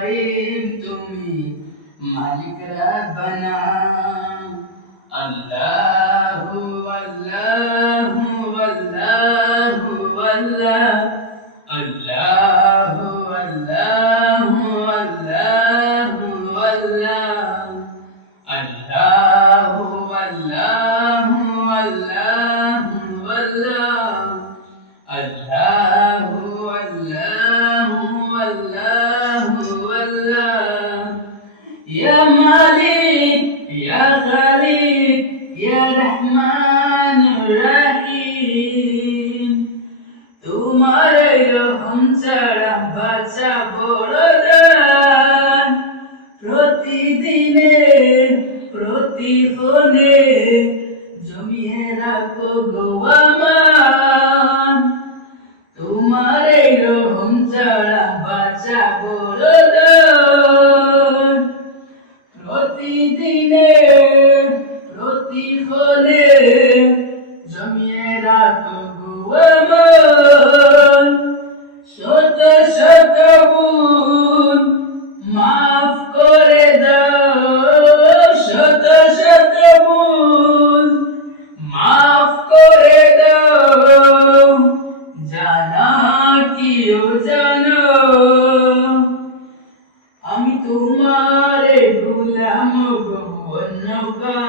আলিমুল গায়ব তুমি মালিক রাব্বানা আল্লাহু আল্লাহু আল্লাহু আল্লাহ আল্লাহু আল্লাহু আল্লাহু আল্লাহ আল্লাহু আল্লাহু আল্লাহু আল্লাহ আল্লাহু আল্লাহু আল্লাহু বাঁচা বড় দান প্রতিদিনে প্রতিক্ষণে জমিয়ে রাখো গো আমার তোমার রহম ছাড়া বাঁচা বড় দান প্রতিদিনে প্রতিক্ষণে জমিয়ে রাখো গো অন্য